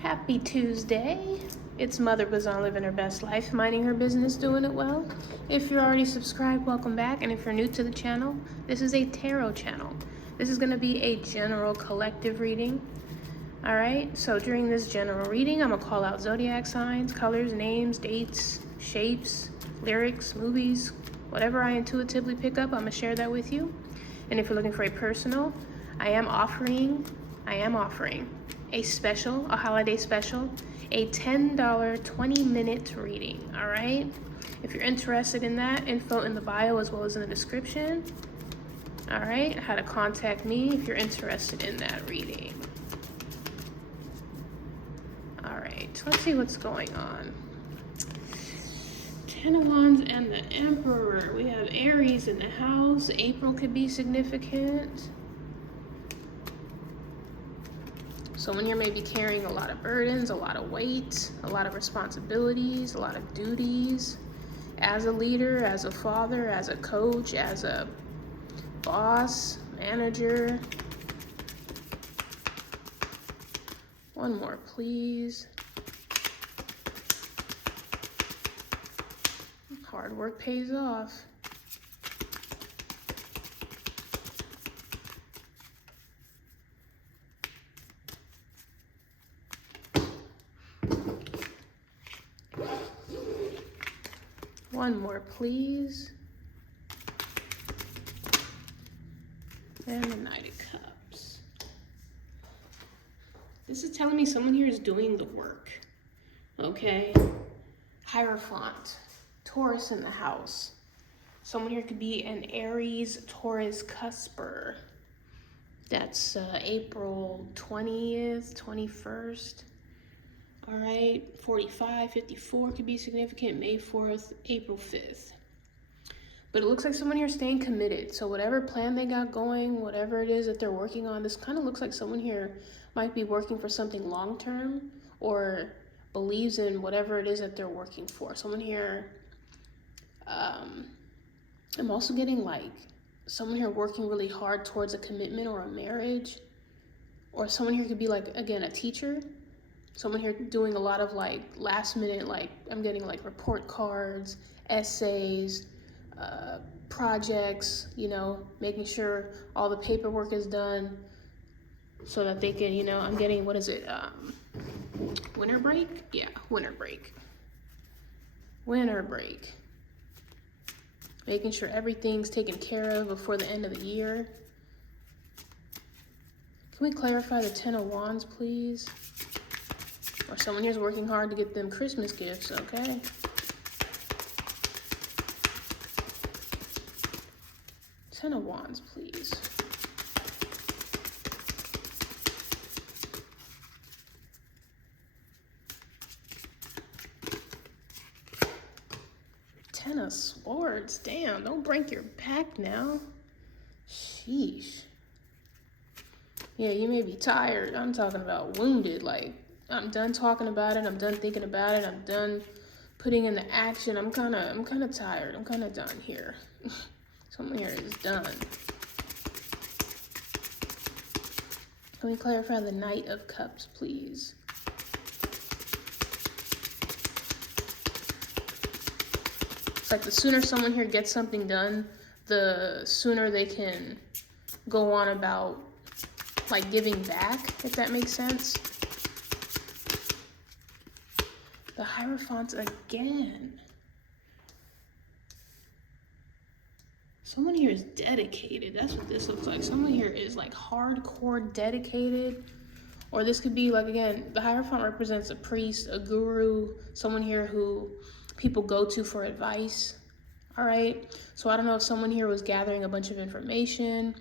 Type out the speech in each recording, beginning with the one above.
Happy Tuesday. It's Mother Bazan living her best life, minding her business, doing it well. If you're already subscribed, welcome back. And if you're new to the channel, this is a tarot channel. This is going to be a general collective reading. All right, so during this general reading, I'm going to call out zodiac signs, colors, names, dates, shapes, lyrics, movies, whatever I intuitively pick up, I'm going to share that with you. And if you're looking for a personal, I am offering a holiday special, a $10 20-minute reading, all right? If you're interested in that, info in the bio as well as in the description. All right, how to contact me if you're interested in that reading. All right, let's see what's going on. Ten of Wands and the Emperor. We have Aries in the house. April could be significant. Someone here may be carrying a lot of burdens, a lot of weight, a lot of responsibilities, a lot of duties. As a leader, as a father, as a coach, as a boss, manager. One more, please. Hard work pays off. One more, please. And the Knight of Cups. This is telling me someone here is doing the work. Okay. Hierophant. Taurus in the house. Someone here could be an Aries Taurus cusper. That's April 20th, 21st. All right, 45, 54 could be significant, May 4th, April 5th. But it looks like someone here is staying committed. So whatever plan they got going, whatever it is that they're working on, this kind of looks like someone here might be working for something long-term or believes in whatever it is that they're working for. Someone here, I'm also getting like someone here working really hard towards a commitment or a marriage. Or someone here could be like, again, a teacher. Someone here doing a lot of like last minute, like I'm getting like report cards, essays, projects, you know, making sure all the paperwork is done so that they can, you know, I'm getting, what is it? Winter break? Yeah, winter break. Winter break. Making sure everything's taken care of before the end of the year. Can we clarify the Ten of Wands, please? Or someone here's working hard to get them Christmas gifts, okay? Ten of Wands, please. Ten of Swords, damn, don't break your back now. Sheesh. Yeah, you may be tired. I'm talking about wounded, like, I'm done talking about it. I'm done thinking about it. I'm done putting in the action. I'm kind of tired. I'm kind of done here. Someone here is done. Can we clarify the Knight of Cups, please? It's like the sooner someone here gets something done, the sooner they can go on about like giving back, if that makes sense. The Hierophant again. Someone here is dedicated. That's what this looks like. Someone here is like hardcore dedicated. Or this could be like, again, the Hierophant represents a priest, a guru, someone here who people go to for advice. All right. So I don't know if someone here was gathering a bunch of information.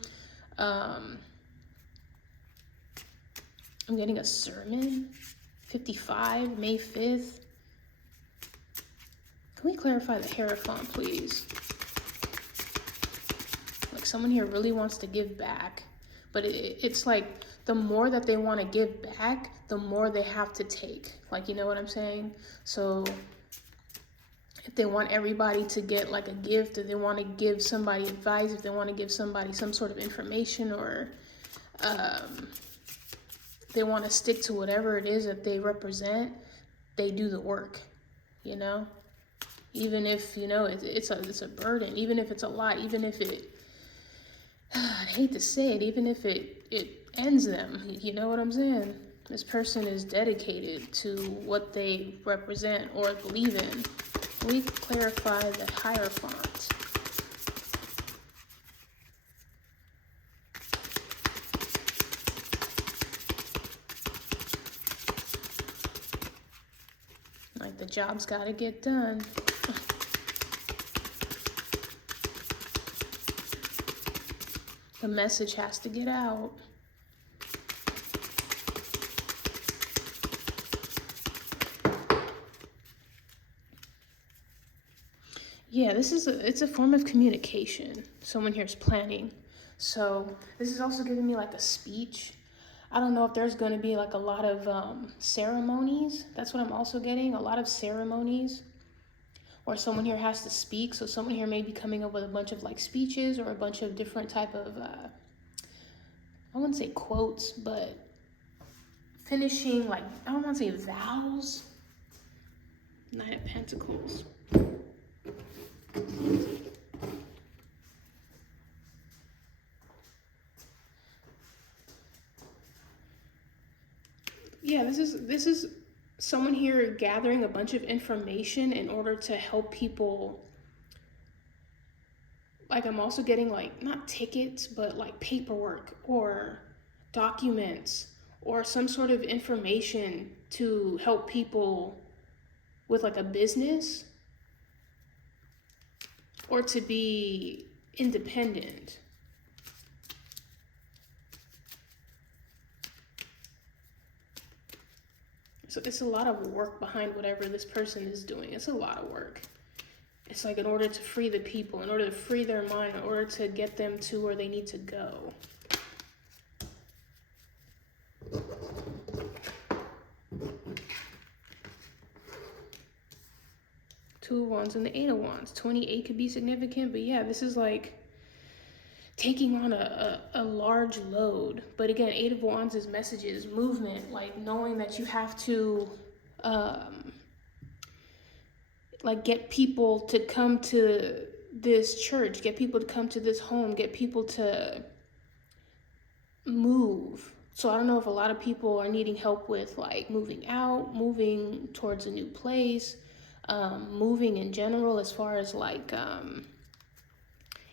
I'm getting a sermon. 55, May 5th. Can we clarify the Hierophant, please? Like someone here really wants to give back, but it's like the more that they want to give back, the more they have to take. Like, you know what I'm saying? So if they want everybody to get like a gift, if they want to give somebody advice, if they want to give somebody some sort of information, or they want to stick to whatever it is that they represent, they do the work, you know? Even if, you know, it's a burden, even if it's a lot, even if it, I hate to say it, even if it ends them, you know what I'm saying? This person is dedicated to what they represent or believe in. We clarify the Hierophant. Like, the job's got to get done. The message has to get out. Yeah, it's a form of communication. Someone here is planning. So this is also giving me like a speech. I don't know if there's going to be like a lot of ceremonies. That's what I'm also getting, a lot of ceremonies. Or someone here has to speak. So someone here may be coming up with a bunch of like speeches or a bunch of different type of, I wouldn't say quotes, but finishing, like, I don't want to say vows. Knight of Pentacles. Yeah, this is someone here gathering a bunch of information in order to help people. Like, I'm also getting like, not tickets, but like paperwork or documents or some sort of information to help people with like a business or to be independent. So it's a lot of work behind whatever this person is doing. It's a lot of work. It's like in order to free the people, in order to free their mind, in order to get them to where they need to go. Two of Wands and the Eight of Wands. 28 could be significant, but yeah, this is like taking on a large load. But again, Eight of Wands is messages, movement, like knowing that you have to like get people to come to this church, get people to come to this home, get people to move. So I don't know if a lot of people are needing help with like moving out, moving towards a new place, moving in general, as far as like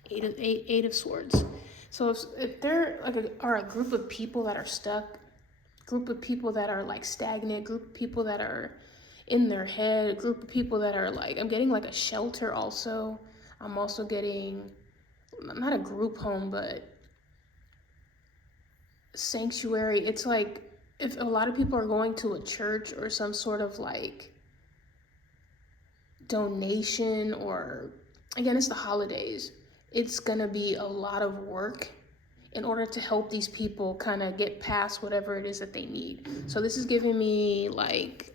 Eight of Swords. So if there like are a group of people that are stuck, group of people that are like stagnant, group of people that are in their head, a group of people that are like, I'm getting like a shelter also. I'm also getting, not a group home, but sanctuary. It's like if a lot of people are going to a church or some sort of like donation, or again, it's the holidays. It's gonna be a lot of work in order to help these people kind of get past whatever it is that they need. So this is giving me like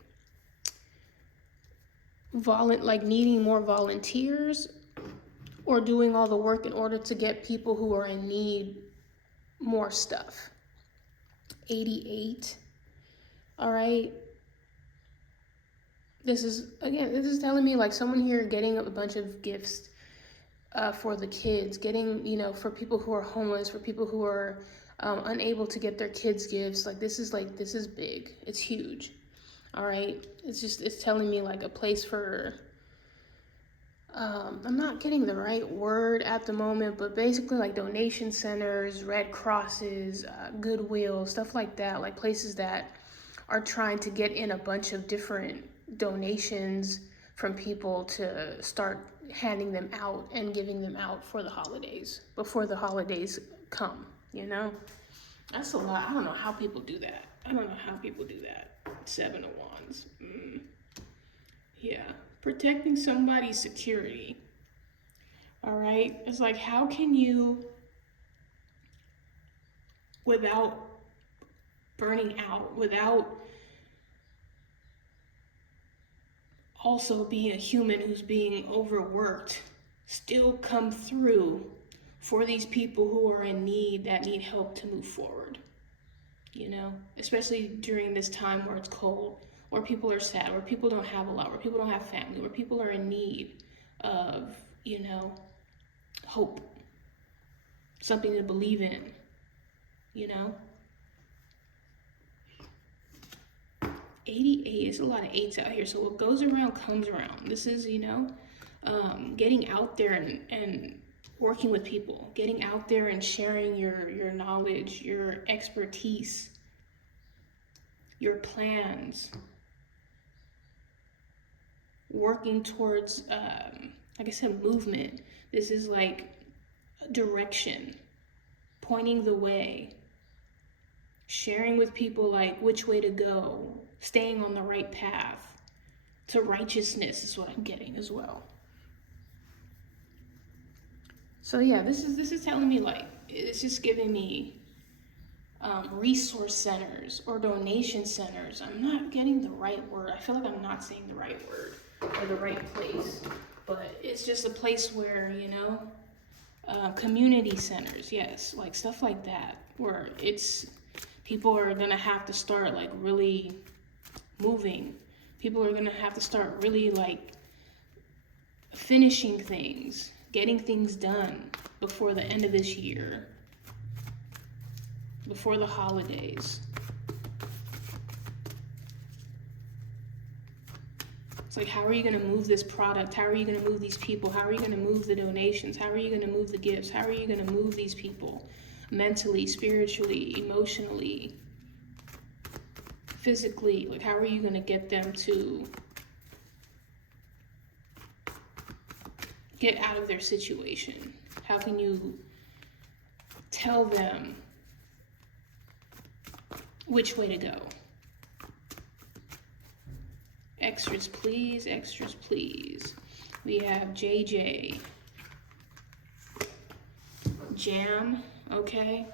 like needing more volunteers or doing all the work in order to get people who are in need more stuff. 88. All right. This is telling me like someone here getting a bunch of gifts for the kids, getting, you know, for people who are homeless, for people who are unable to get their kids gifts. Like this is big. It's huge. All right. It's telling me like a place for, I'm not getting the right word at the moment, but basically like donation centers, Red Crosses, Goodwill, stuff like that, like places that are trying to get in a bunch of different donations from people to start handing them out and giving them out for the holidays, before the holidays come, you know? That's a lot. I don't know how people do that. Seven of Wands. Yeah. Protecting somebody's security. All right. It's like, how can you, without burning out, without also being a human who's being overworked, still come through for these people who are in need, that need help to move forward? you know, especially during this time where it's cold, where people are sad, where people don't have a lot, where people don't have family, where people are in need of, you know, hope, something to believe in, you know. 88, it's a lot of 8s out here, so what goes around comes around. This is, you know, getting out there and working with people, getting out there and sharing your knowledge, your expertise, your plans, working towards, like I said, movement. This is like direction, pointing the way, sharing with people like which way to go, staying on the right path to righteousness is what I'm getting as well. So yeah, this is telling me, like, it's just giving me resource centers or donation centers. I'm not getting the right word. I feel like I'm not saying the right word or the right place, but it's just a place where, you know, community centers, yes, like stuff like that, where it's, people are gonna have to start like really moving. People are gonna have to start really like finishing things, getting things done before the end of this year, before the holidays. It's like, how are you going to move this product? How are you going to move these people? How are you going to move the donations? How are you going to move the gifts? How are you going to move these people mentally, spiritually, emotionally, physically? Like, how are you going to get them to get out of their situation? How can you tell them which way to go? Extras, please. Extras, please. We have JJ. Jam, okay?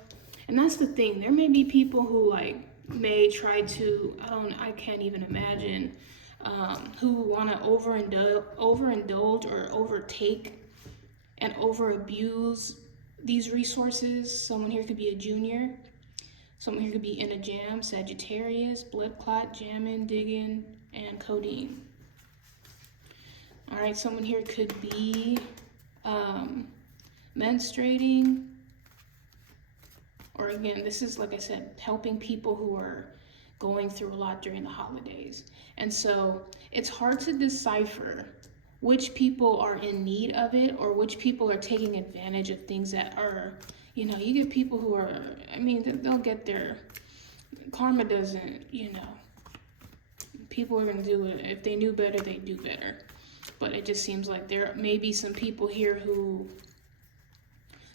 And that's the thing. There may be people who, like, may try to, I can't even imagine, who want to overindulge or overtake and over-abuse these resources. Someone here could be a junior. Someone here could be in a jam, Sagittarius, blood clot, jamming, digging, and codeine. All right, someone here could be menstruating, or again, this is, like I said, helping people who are going through a lot during the holidays. And so it's hard to decipher which people are in need of it or which people are taking advantage of things that are, you know, you get people who are, I mean, they'll get their, karma doesn't, you know, people are going to do it. If they knew better, they'd do better. But it just seems like there may be some people here who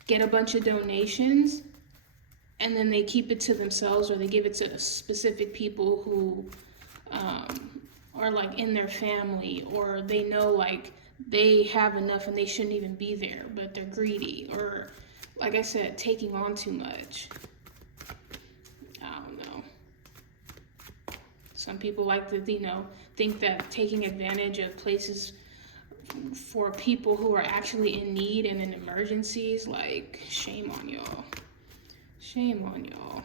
get a bunch of donations and then they keep it to themselves, or they give it to specific people who are like in their family, or they know like they have enough and they shouldn't even be there, but they're greedy, or like I said, taking on too much. I don't know. Some people like to, you know, think that taking advantage of places for people who are actually in need and in emergencies, like, shame on y'all. Shame on y'all.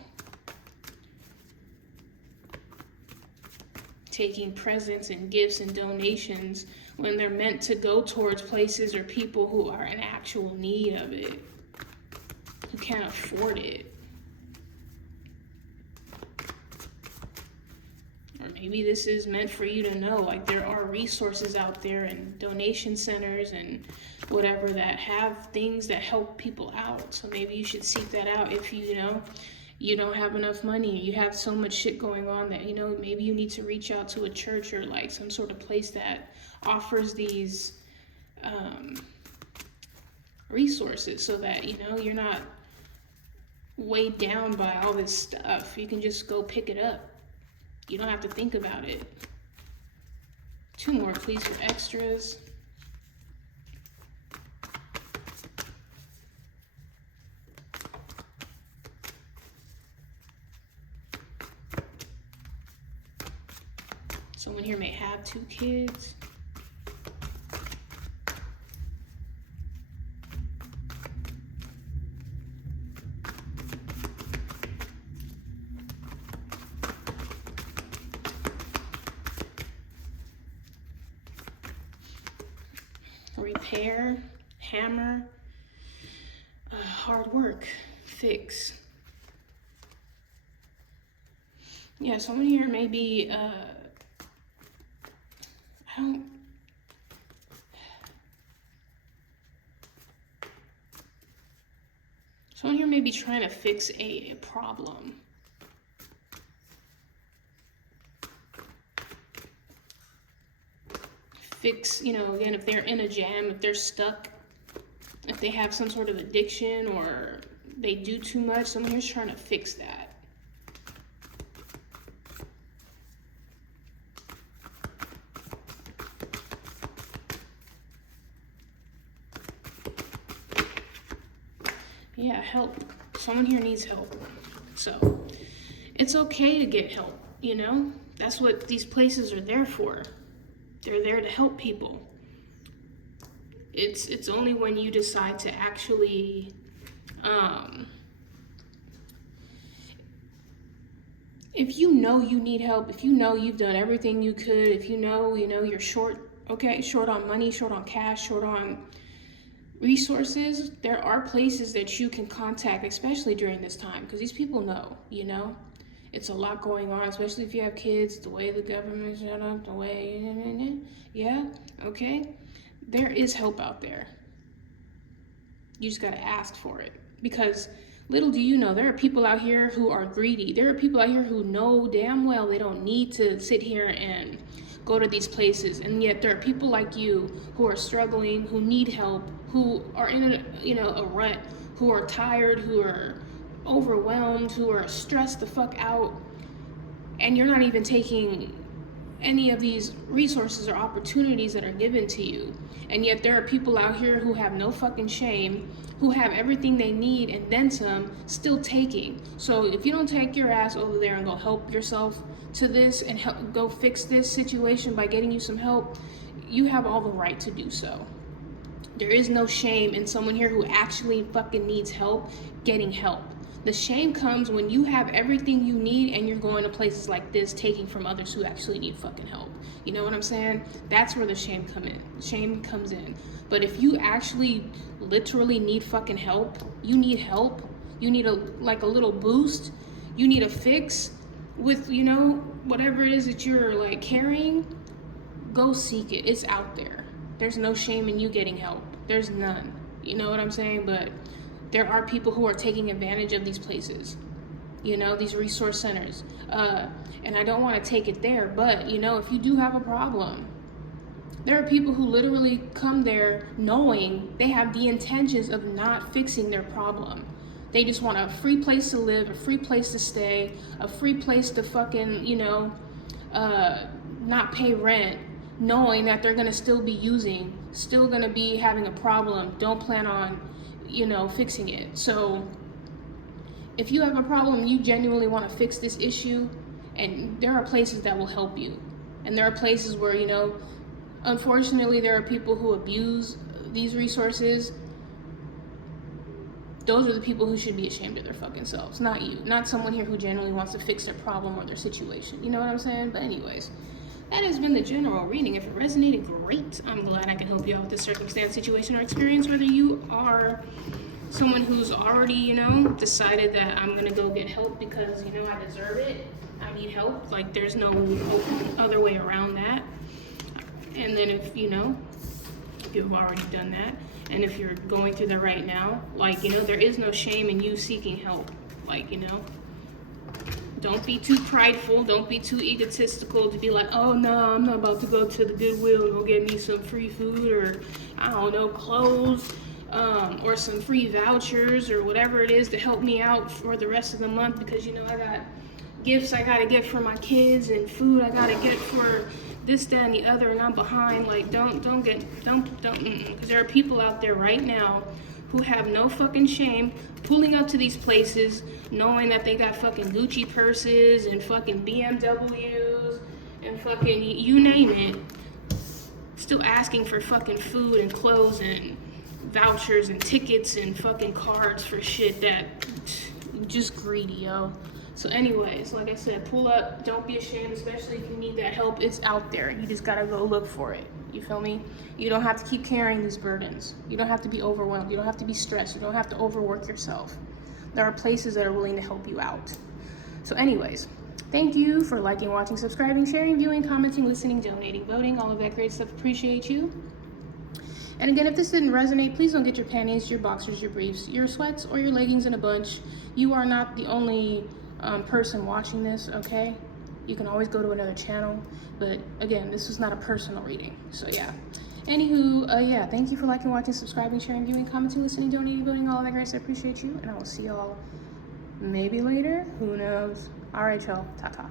Taking presents and gifts and donations when they're meant to go towards places or people who are in actual need of it, who can't afford it. Or maybe this is meant for you to know, like, there are resources out there and donation centers and whatever that have things that help people out. So maybe you should seek that out if you know you don't have enough money, you have so much shit going on that, you know, maybe you need to reach out to a church or like some sort of place that offers these resources, so that, you know, you're not weighed down by all this stuff. You can just go pick it up. You don't have to think about it. 2 more, please, for extras. Someone here may have 2 kids. repair, hammer, hard work, fix. Yeah, someone here may be, someone here may be trying to fix a problem. Fix, you know, again, if they're in a jam, if they're stuck, if they have some sort of addiction or they do too much, someone here's trying to fix that. Yeah, help. Someone here needs help. So it's okay to get help, you know? That's what these places are there for. They're there to help people. It's only when you decide to actually if you know you need help, if you know you've done everything you could, if you know you're short, okay, short on money, short on cash, short on resources, there are places that you can contact, especially during this time, because these people know, you know, it's a lot going on, especially if you have kids, the way the government set up, the way, yeah, okay, there is help out there. You just got to ask for it, because little do you know, there are people out here who are greedy. There are people out here who know damn well they don't need to sit here and go to these places, and yet there are people like you who are struggling, who need help, who are in a rut, who are tired, who are overwhelmed, who are stressed the fuck out, and you're not even taking any of these resources or opportunities that are given to you. And yet there are people out here who have no fucking shame, who have everything they need and then some, still taking. So if you don't take your ass over there and go help yourself to this and go fix this situation by getting you some help, you have all the right to do so. There is no shame in someone here who actually fucking needs help getting help. The shame comes when you have everything you need and you're going to places like this taking from others who actually need fucking help. You know what I'm saying? That's where the shame comes in. But if you actually literally need fucking help, you need a little boost, you need a fix with, whatever it is that you're like carrying, go seek it. It's out there. There's no shame in you getting help. There's none. You know what I'm saying? But there are people who are taking advantage of these places, these resource centers. And I don't want to take it there, but, if you do have a problem, there are people who literally come there knowing they have the intentions of not fixing their problem. They just want a free place to live, a free place to stay, a free place to fucking, not pay rent, knowing that they're going to still be using, still going to be having a problem, don't plan on, fixing it. So if you have a problem and you genuinely want to fix this issue, and there are places that will help you. And there are places where, unfortunately, there are people who abuse these resources. Those are the people who should be ashamed of their fucking selves, not you. Not someone here who genuinely wants to fix their problem or their situation. You know what I'm saying? But anyways, that has been the general reading. If it resonated, great. I'm glad I can help you out with this circumstance, situation, or experience, whether you are someone who's already, decided that I'm gonna go get help because, I deserve it. I need help. Like, there's no other way around that. And then if you've already done that, and if you're going through that right now, there is no shame in you seeking help. Don't be too prideful. Don't be too egotistical to be like, oh no, I'm not about to go to the Goodwill and go get me some free food or, I don't know, clothes, or some free vouchers or whatever it is to help me out for the rest of the month because, I got gifts I gotta get for my kids and food I gotta get for this, that, and the other, and I'm behind. Like, don't, because there are people out there right now who have no fucking shame pulling up to these places knowing that they got fucking Gucci purses and fucking BMWs and fucking you name it, still asking for fucking food and clothes and vouchers and tickets and fucking cards for shit that just greedy, yo. So anyways, like I said, pull up, don't be ashamed, especially if you need that help. It's out there. You just gotta go look for it. You feel me? You don't have to keep carrying these burdens. You don't have to be overwhelmed. You don't have to be stressed. You don't have to overwork yourself. There are places that are willing to help you out. So anyways, thank you for liking, watching, subscribing, sharing, viewing, commenting, listening, donating, voting, all of that great stuff. Appreciate you. And again, if this didn't resonate, please don't get your panties, your boxers, your briefs, your sweats, or your leggings in a bunch. You are not the only person watching this, okay? You can always go to another channel. But again, this was not a personal reading. So yeah. Anywho, yeah, thank you for liking, watching, subscribing, sharing, viewing, commenting, listening, donating, voting, all of that great stuff. Appreciate you. And I will see y'all maybe later. Who knows? All right, y'all. Ta-ta.